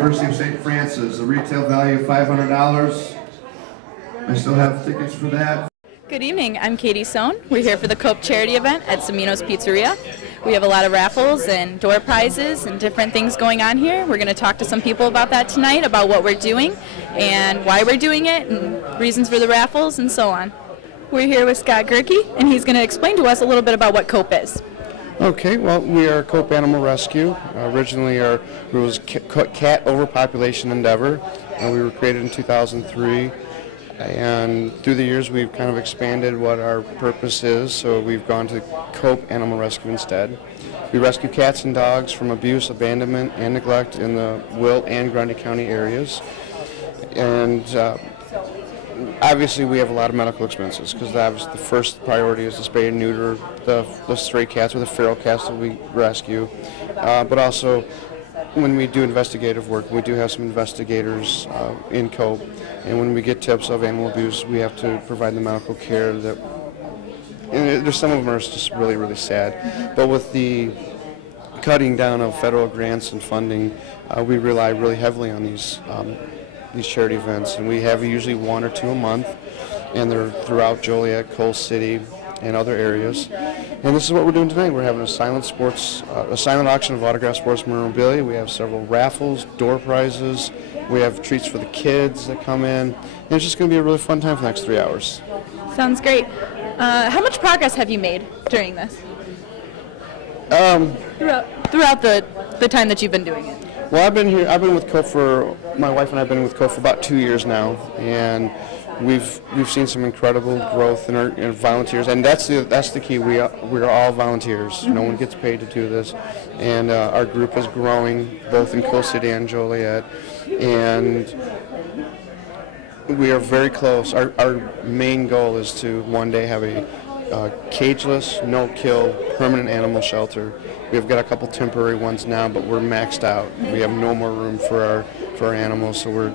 University of St. Francis, a retail value of $500. I still have tickets for that. Good evening, I'm Katie Sohn. We're here for the Cope charity event at Cemeno's Pizzeria. We have a lot of raffles and door prizes and different things going on here. We're going to talk to some people about that tonight, about what we're doing and why we're doing it and reasons for the raffles and so on. We're here with Scott Gerke, and he's going to explain to us a little bit about what Cope is. Okay, well, we are Cope Animal Rescue. Originally, it was cat overpopulation endeavor. We were created in 2003, and through the years, we've kind of expanded what our purpose is. So we've gone to Cope Animal Rescue instead. We rescue cats and dogs from abuse, abandonment, and neglect in the Will and Grundy County areas. And obviously, we have a lot of medical expenses because the first priority is to spay and neuter the stray cats or the feral cats that we rescue. But also, when we do investigative work, we do have some investigators in Cope, and when we get tips of animal abuse, we have to provide the medical care that. And there's some of them are just really, really sad. But with the cutting down of federal grants and funding, we rely really heavily on these charity events, and we have usually one or two a month, and they're throughout Joliet, Coal City, and other areas. And this is what we're doing tonight. We're having a silent auction of autographed sports memorabilia. We have several raffles, door prizes. We have treats for the kids that come in. And it's just going to be a really fun time for the next 3 hours. Sounds great. How much progress have you made during this? Throughout the time that you've been doing it? Well, I've been with Cope my wife and I have been with Cope for about 2 years now, and we've seen some incredible growth in our volunteers, and that's the key. We're all volunteers. No one gets paid to do this, and our group is growing both in Coal City and Joliet, and we are very close. Our main goal is to one day have a cageless, no-kill, permanent animal shelter. We've got a couple temporary ones now, but we're maxed out. We have no more room for our animals, so we're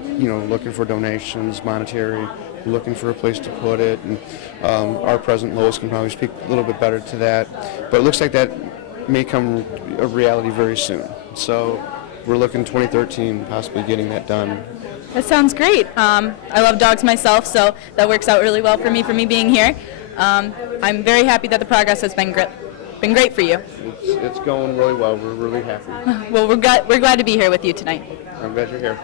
looking for donations, monetary, looking for a place to put it. And our president Lois can probably speak a little bit better to that. But it looks like that may come a reality very soon. So we're looking 2013, possibly getting that done. That sounds great. I love dogs myself, so that works out really well for me being here. I'm very happy that the progress has been great for you. It's going really well. We're really happy. Well, we're glad to be here with you tonight. I'm glad you're here.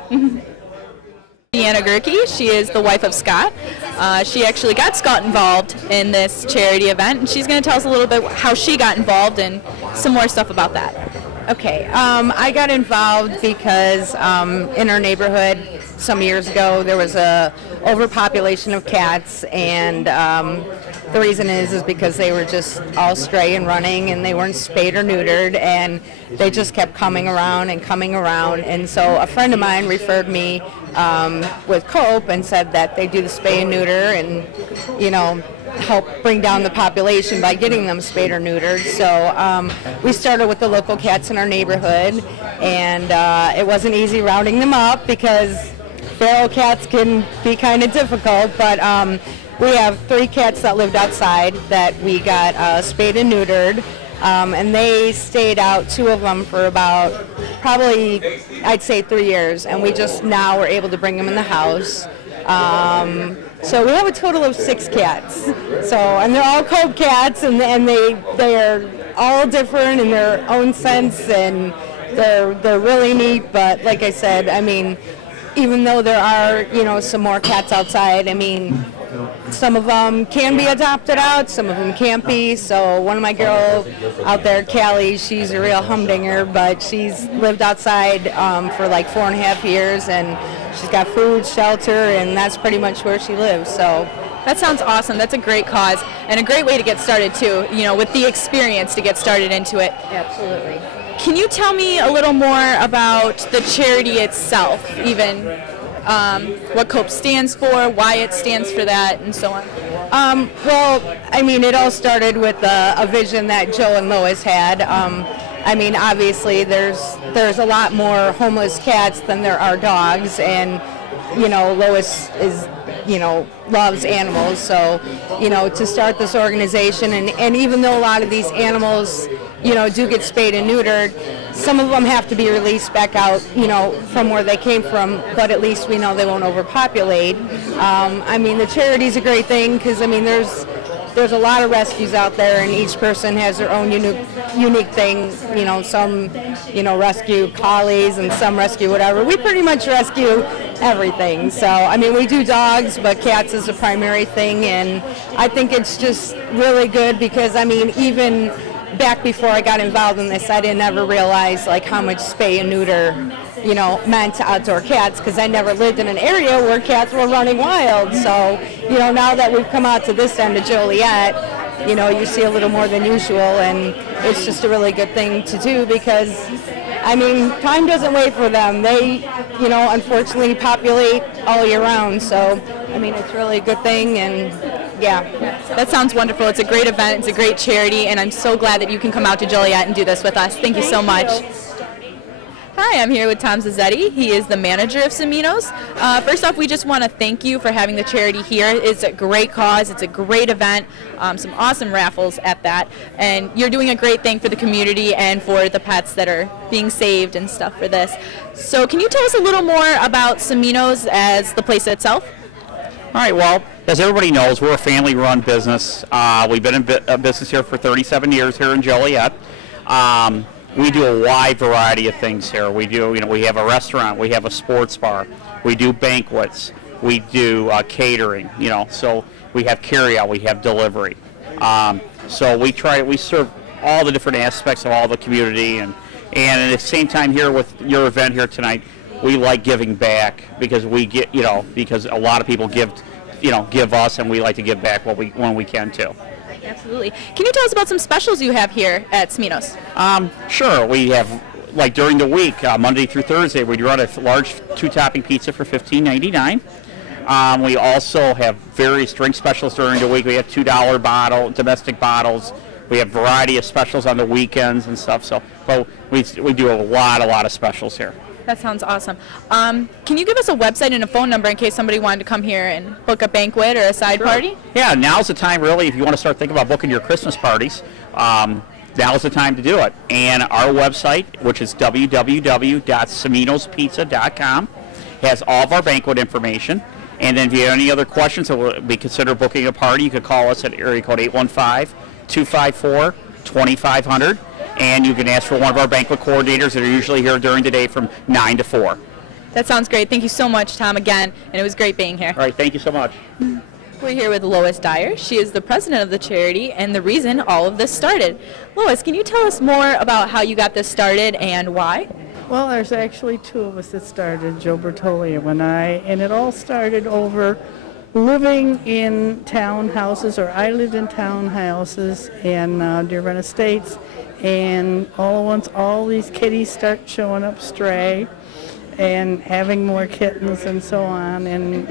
Deanna Gerke, she is the wife of Scott. She actually got Scott involved in this charity event, and she's going to tell us a little bit how she got involved and some more stuff about that. Okay, I got involved because in our neighborhood some years ago there was a overpopulation of cats, and the reason is because they were just all stray and running, and they weren't spayed or neutered, and they just kept coming around, and so a friend of mine referred me with Cope and said that they do the spay and neuter and help bring down the population by getting them spayed or neutered. So we started with the local cats in our neighborhood, and it wasn't easy rounding them up because feral cats can be kind of difficult, but we have 3 cats that lived outside that we got spayed and neutered, and they stayed out, 2 of them, for about probably, I'd say, 3 years, and we just now were able to bring them in the house. So we have a total of 6 cats. So, and they're all Cope cats, and they are all different in their own sense, and they're really neat. But like I said, I mean, even though there are some more cats outside, I mean, some of them can be adopted out, some of them can't be. So one of my girls out there, Callie, she's a real humdinger, but she's lived outside for like 4.5 years, and she's got food, shelter, and that's pretty much where she lives. So that sounds awesome. That's a great cause and a great way to get started too, with the experience to get started into it. Absolutely. Can you tell me a little more about the charity itself, even what Cope stands for, why it stands for that, and so on? Well, I mean, it all started with a vision that Joe and Lois had. I mean, obviously, there's a lot more homeless cats than there are dogs, and Lois is loves animals, so to start this organization, and even though a lot of these animals do get spayed and neutered. Some of them have to be released back out, from where they came from, but at least we know they won't overpopulate. I mean, the charity's a great thing because, I mean, there's a lot of rescues out there, and each person has their own unique thing. Some, rescue collies, and some rescue whatever. We pretty much rescue everything. So, I mean, we do dogs, but cats is the primary thing, and I think it's just really good because, I mean, even back before I got involved in this, I didn't ever realize like how much spay and neuter, meant to outdoor cats, because I never lived in an area where cats were running wild. So, now that we've come out to this end of Joliet, you see a little more than usual, and it's just a really good thing to do because, I mean, time doesn't wait for them. They, unfortunately populate all year round. So, I mean, it's really a good thing, and yeah. That sounds wonderful. It's a great event. It's a great charity, and I'm so glad that you can come out to Joliet and do this with us. Thank you so much. Hi, I'm here with Tom Zazzetti. He is the manager of Cemeno's. First off, we just want to thank you for having the charity here. It's a great cause. It's a great event. Some awesome raffles at that. And you're doing a great thing for the community and for the pets that are being saved and stuff for this. So can you tell us a little more about Cemeno's as the place itself? All right, well, as everybody knows, we're a family-run business. We've been in business here for 37 years here in Joliet. We do a wide variety of things here. We do, we have a restaurant, we have a sports bar, we do banquets, we do catering, so we have carryout, we have delivery. So we serve all the different aspects of all the community, and at the same time here with your event here tonight, we like giving back because we get, because a lot of people give us, and we like to give back when we can too. Absolutely. Can you tell us about some specials you have here at Cemeno's? Sure. We have, like during the week, Monday through Thursday, we run a large 2-topping pizza for $15.99. We also have various drink specials during the week. We have $2 domestic bottles. We have a variety of specials on the weekends and stuff. So, we do a lot of specials here. That sounds awesome. Can you give us a website and a phone number in case somebody wanted to come here and book a banquet or a side party? Yeah, now's the time really if you want to start thinking about booking your Christmas parties. Now's the time to do it. And our website, which is www.cemenospizza.com, has all of our banquet information. And then if you have any other questions or would be consider booking a party, you could call us at area code 815-254-2500. And you can ask for one of our banquet coordinators that are usually here during the day from 9 to 4. That sounds great. Thank you so much, Tom, again, and it was great being here. All right, thank you so much. We're here with Lois Dyer. She is the president of the charity and the reason all of this started. Lois, can you tell us more about how you got this started and why? Well, there's actually two of us that started, Joe Bertolio and I, and it all started over living in townhouses, or I lived in townhouses in Dearborn Estates, and all at once all these kitties start showing up stray and having more kittens and so on, and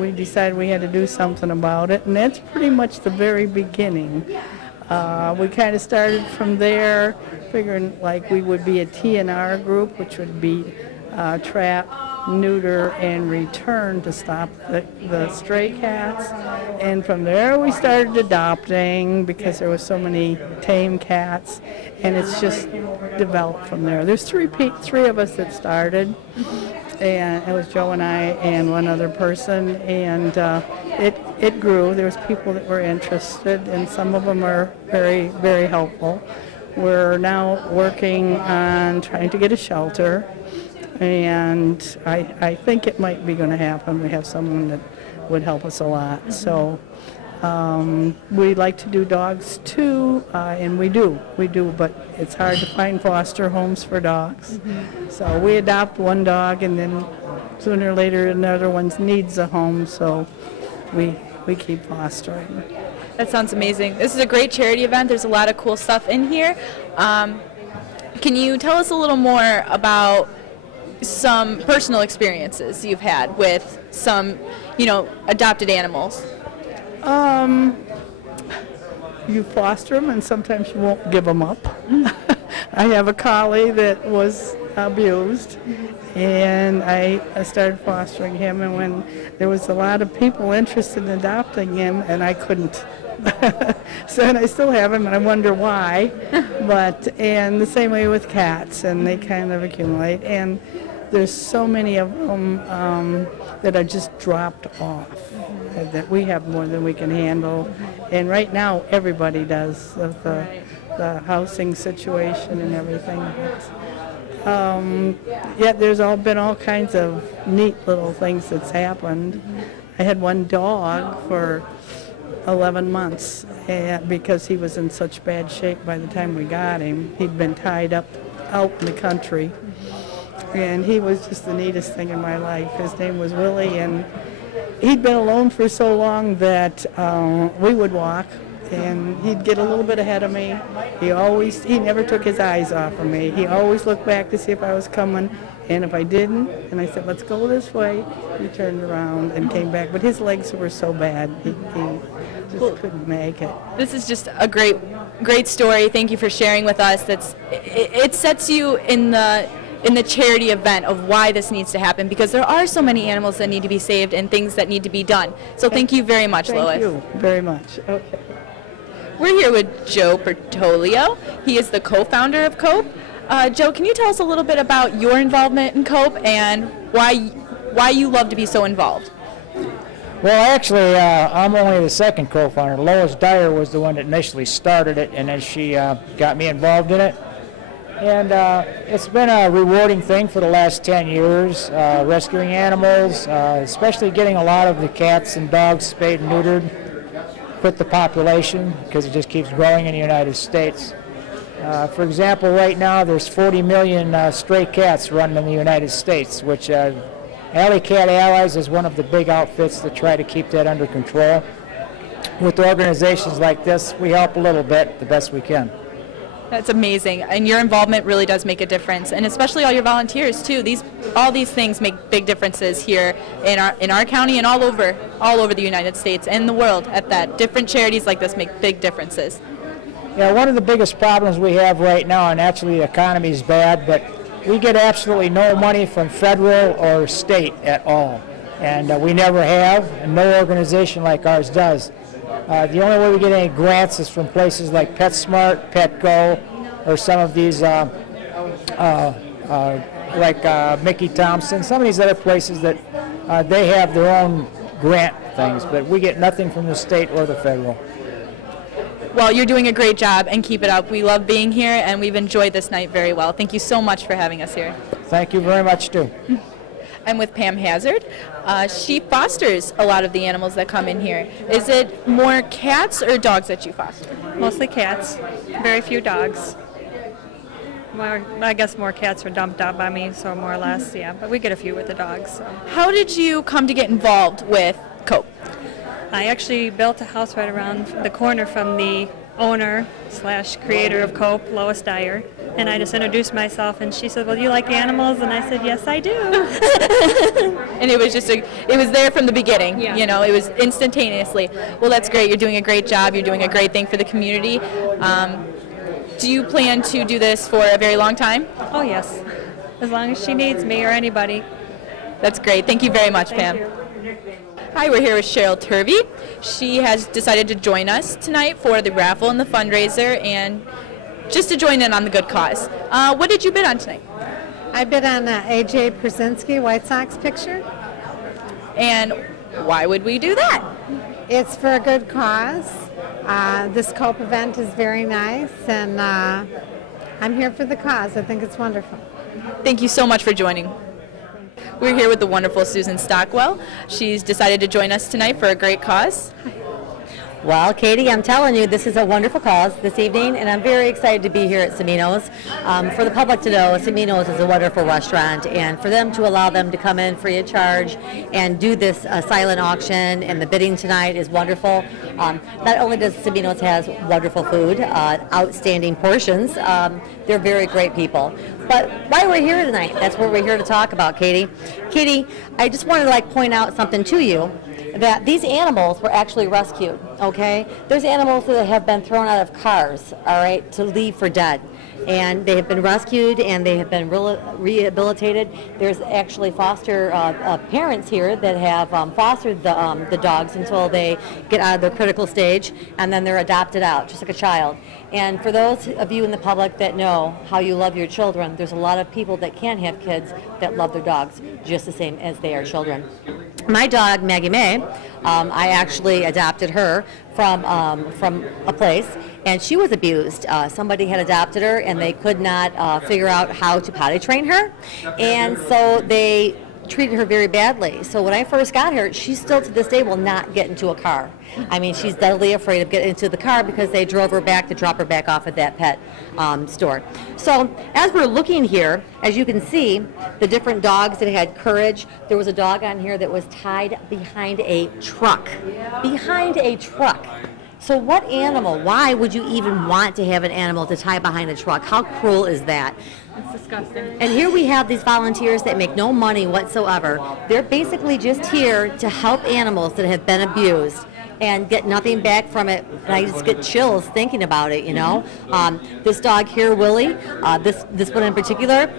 we decided we had to do something about it, and that's pretty much the very beginning. We kind of started from there, figuring like we would be a TNR group, which would be trap, neuter, and return to stop the stray cats. And from there we started adopting because there was so many tame cats, and it's just developed from there. There's three of us that started, and it was Joe and I and one other person, and it grew. There was people that were interested, and some of them are very, very helpful. We're now working on trying to get a shelter, and I think it might be going to happen. We have someone that would help us a lot. So we like to do dogs too, and we do, but it's hard to find foster homes for dogs. So we adopt one dog, and then sooner or later another one needs a home, so we keep fostering. That sounds amazing. This is a great charity event. There's a lot of cool stuff in here. Can you tell us a little more about some personal experiences you've had with some, adopted animals? You foster them, and sometimes you won't give them up. I have a collie that was abused, and I started fostering him, and when there was a lot of people interested in adopting him, and I couldn't. So, and I still have him, and I wonder why. And the same way with cats, and they kind of accumulate. And there's so many of them that are just dropped off, that we have more than we can handle. And right now, everybody does, of the housing situation and everything. Yet there's been all kinds of neat little things that's happened. I had one dog for 11 months because he was in such bad shape by the time we got him. He'd been tied up out in the country, and he was just the neatest thing in my life. His name was Willie, and he'd been alone for so long that we would walk, and he'd get a little bit ahead of me. He never took his eyes off of me. He always looked back to see if I was coming, and if I didn't, and I said, let's go this way, he turned around and came back. But his legs were so bad, he just couldn't make it. This is just a great story. Thank you for sharing with us. It sets you in the charity event of why this needs to happen, because there are so many animals that need to be saved and things that need to be done. So thank you very much, Lois. Thank you very much. Okay. We're here with Joe Bertolio. He is the co-founder of COPE. Joe, can you tell us a little bit about your involvement in COPE and why you love to be so involved? Well, actually, I'm only the second co-founder. Lois Dyer was the one that initially started it, and then she got me involved in it. And it's been a rewarding thing for the last 10 years, rescuing animals, especially getting a lot of the cats and dogs spayed and neutered, quit the population, because it just keeps growing in the United States. For example, right now there's 40 million stray cats running in the United States, which Alley Cat Allies is one of the big outfits that try to keep that under control. With organizations like this, we help a little bit, the best we can. That's amazing, and your involvement really does make a difference, and especially all your volunteers too. All these things make big differences here in our county and all over the United States and the world. At that, different charities like this make big differences. Yeah, one of the biggest problems we have right now, and actually the economy is bad, but we get absolutely no money from federal or state at all, and we never have, and no organization like ours does. The only way we get any grants is from places like PetSmart, PetGo, or some of these like Mickey Thompson, some of these other places that they have their own grant things, but we get nothing from the state or the federal. Well, you're doing a great job, and keep it up. We love being here, and we've enjoyed this night very well. Thank you so much for having us here. Thank you very much, too. I'm with Pam Hazard. She fosters a lot of the animals that come in here. Is it more cats or dogs that you foster? Mostly cats, very few dogs. I guess more cats are dumped out by me, so more or less, yeah. But we get a few with the dogs. So. How did you come to get involved with COPE? I actually built a house right around the corner from the owner/creator of COPE, Lois Dyer, and I just introduced myself, and she said, well, do you like animals? And I said, yes, I do. And it was just it was there from the beginning, yeah. You know, it was instantaneously. Well, that's great. You're doing a great job. You're doing a great thing for the community. Do you plan to do this for a very long time? Oh, yes, as long as she needs me or anybody. That's great. Thank you very much, Pam. Hi, we're here with Cheryl Turvey. She has decided to join us tonight for the raffle and the fundraiser, and just to join in on the good cause. What did you bid on tonight? I bid on A.J. Przinsky White Sox picture. And why would we do that? It's for a good cause. This COPE event is very nice, and I'm here for the cause. I think it's wonderful. Thank you so much for joining. We're here with the wonderful Susan Stockwell. She's decided to join us tonight for a great cause. Well, Katie, I'm telling you, this is a wonderful cause this evening, and I'm very excited to be here at Cemeno's. For the public to know, Cemeno's is a wonderful restaurant, and for them to allow them to come in free of charge and do this silent auction, and the bidding tonight is wonderful. Not only does Cemeno's has wonderful food, outstanding portions, they're very great people. But why we're here tonight, that's what we're here to talk about, Katie. Katie, I just wanted to point out something to you, that these animals were actually rescued, okay? There's animals that have been thrown out of cars, all right, to leave for dead. and they have been rescued and they have been rehabilitated. There's actually foster parents here that have fostered the dogs until they get out of their critical stage, and then they're adopted out, just like a child. And for those of you in the public that know how you love your children, there's a lot of people that can't have kids that love their dogs just the same as they are children. My dog, Maggie May, I actually adopted her from a place, and she was abused. Somebody had adopted her, and they could not figure out how to potty train her, and so they treated her very badly. So when I first got her, she still to this day will not get into a car. I mean, she's deadly afraid of getting into the car because they drove her back to drop her back off at that pet store. So as we're looking here, as you can see, the different dogs that had courage. There was a dog on here that was tied behind a truck. Behind a truck. So what animal, why would you even want to have an animal to tie behind a truck? How cruel is that? It's disgusting. And here we have these volunteers that make no money whatsoever. They're basically just here to help animals that have been abused and get nothing back from it. And I just get chills thinking about it, you know. This dog here, Willie, this one in particular,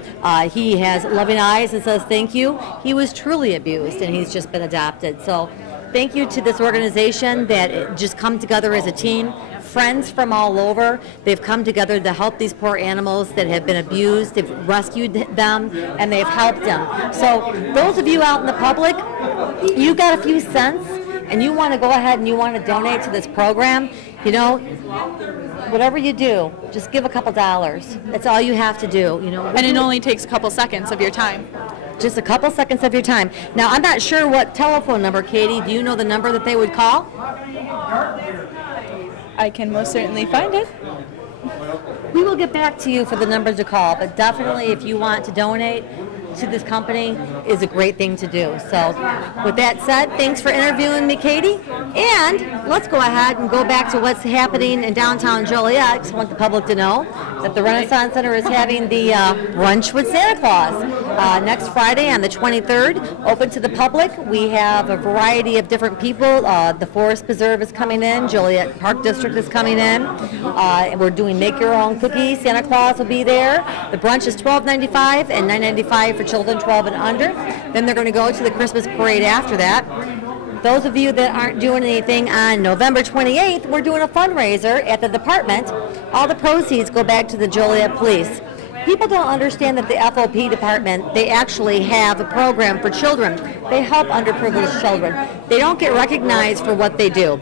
he has loving eyes and says thank you. He was truly abused, and he's just been adopted. So thank you to this organization that just come together as a team. Friends from all over. They've come together to help these poor animals that have been abused. They've rescued them, and they've helped them. So those of you out in the public, you got a few cents, and you want to go ahead and you want to donate to this program, you know, whatever you do, just give a couple dollars. That's all you have to do, you know. And it only takes a couple seconds of your time. Just a couple seconds of your time. Now, I'm not sure what telephone number, Katie. Do you know the number that they would call? I can most certainly find it. We will get back to you for the numbers to call, but definitely if you want to donate to this company is a great thing to do. So with that said, thanks for interviewing me, Katie. And let's go ahead and go back to what's happening in downtown Joliet. I just want the public to know that the Renaissance Center is having the Brunch with Santa Claus next Friday on the 23rd, open to the public. We have a variety of different people. The Forest Preserve is coming in. Joliet Park District is coming in. We're doing make your own cookies. Santa Claus will be there. The brunch is $12.95 and $9.95 for children 12 and under. Then they're going to go to the Christmas parade after that. Those of you that aren't doing anything on November 28th, we're doing a fundraiser at the department. All the proceeds go back to the Joliet Police. People don't understand that the FOP department, they actually have a program for children. They help underprivileged children. They don't get recognized for what they do.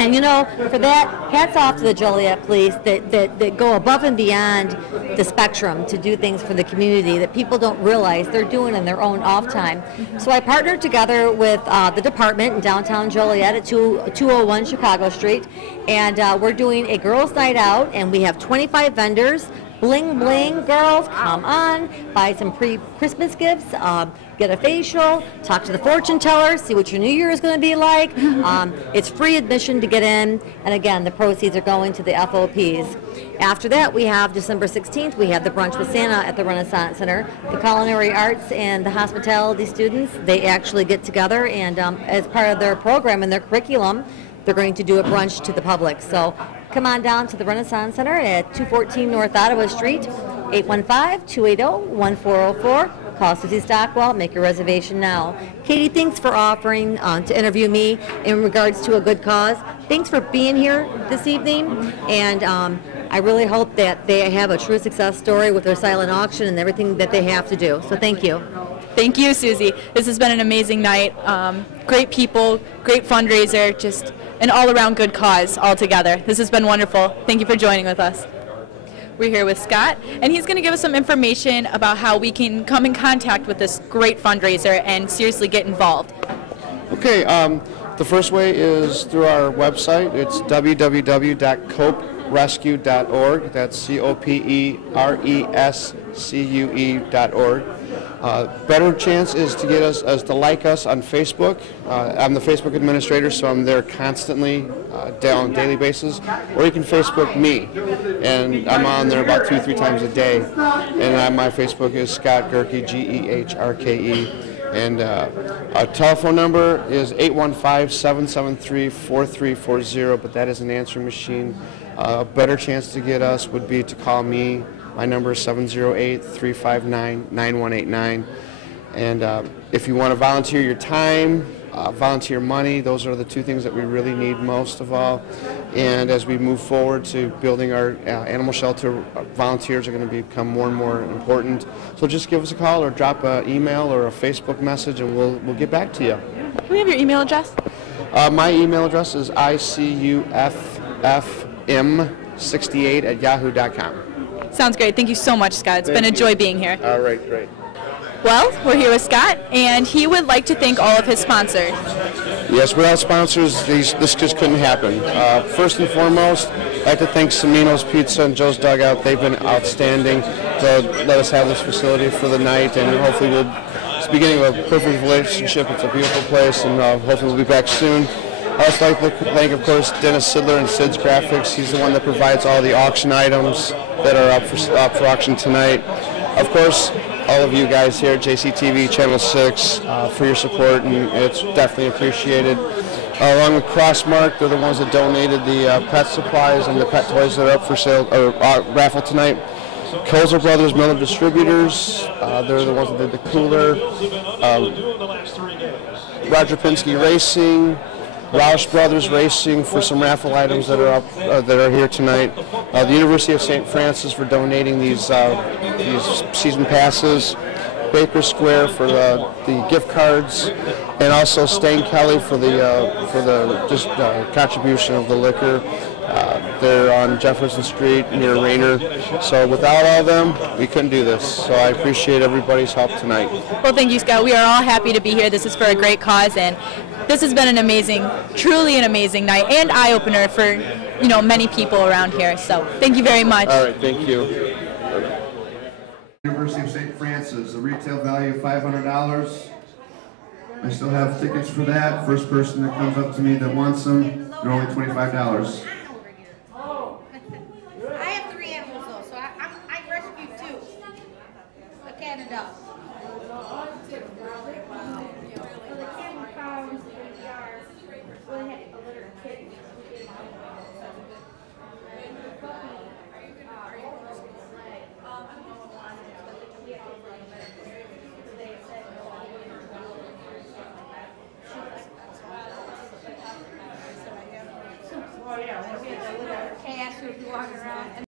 And you know, for that, hats off to the Joliet Police that go above and beyond the spectrum to do things for the community that people don't realize they're doing in their own off time. So I partnered together with the department in downtown Joliet at 201 Chicago Street, and we're doing a girls' night out, and we have 25 vendors. Bling bling, girls, come on, buy some pre-Christmas gifts, get a facial, talk to the fortune teller, see what your new year is going to be like. It's free admission to get in, and again, the proceeds are going to the FOPs. After that, we have December 16th, we have the Brunch with Santa at the Renaissance Center. The culinary arts and the hospitality students, they actually get together, and as part of their program and their curriculum, they're going to do a brunch to the public. So come on down to the Renaissance Center at 214 North Ottawa Street, 815-280-1404. Call Susie Stockwell, make your reservation now. Katie, thanks for offering to interview me in regards to a good cause. Thanks for being here this evening, and I really hope that they have a true success story with their silent auction and everything that they have to do. So thank you. Thank you, Susie. This has been an amazing night. Great people, great fundraiser, just an all-around good cause altogether. This has been wonderful. Thank you for joining with us. We're here with Scott, and he's going to give us some information about how we can come in contact with this great fundraiser and seriously get involved. Okay, the first way is through our website. It's www.coperescue.org. That's COPERESCUE.org. Better chance is to get us to like us on Facebook. I'm the Facebook administrator, so I'm there constantly on a daily basis. Or you can Facebook me, and I'm on there about 2-3 times a day. And my Facebook is Scott Gerke, GEHRKE. And our telephone number is 815-773-4340, but that is an answering machine. A better chance to get us would be to call me My number is 708-359-9189. And if you want to volunteer your time, volunteer money, those are the two things that we really need most of all. And as we move forward to building our animal shelter, volunteers are going to become more and more important. So just give us a call or drop an email or a Facebook message, and we'll get back to you. Can we have your email address? My email address is icuffm68@yahoo.com. Sounds great. Thank you so much, Scott. It's been a joy being here. All right, great. Well, we're here with Scott, and he would like to thank all of his sponsors. Yes, without sponsors, this just couldn't happen. First and foremost, I'd like to thank Cemeno's Pizza and Joe's Dugout. They've been outstanding to let us have this facility for the night, and hopefully it's the beginning of a perfect relationship. It's a beautiful place, and hopefully we'll be back soon. I'd also like to thank, of course, Dennis Sidler and Sid's Graphics. He's the one that provides all the auction items that are up for auction tonight. Of course, all of you guys here at JCTV Channel 6 for your support, and it's definitely appreciated. Along with Crossmark, they're the ones that donated the pet supplies and the pet toys that are up for sale or raffle tonight. Kozer Brothers Miller Distributors, they're the ones that did the cooler. Roger Pinsky Racing, Roush Brothers Racing for some raffle items that are up that are here tonight. The University of St. Francis for donating these season passes. Baker Square for the gift cards, and also Stain Kelly for the contribution of the liquor. They're on Jefferson Street near Rayner. So without all of them, we couldn't do this. So I appreciate everybody's help tonight. Well, thank you, Scott. We are all happy to be here. This is for a great cause, and this has been an amazing, truly an amazing night and eye-opener for many people around here. So thank you very much. All right, thank you. University of St. Francis, a retail value of $500. I still have tickets for that. First person that comes up to me that wants them, they're only $25. I have 3 animals though, so I rescued 2. A cat and a dog.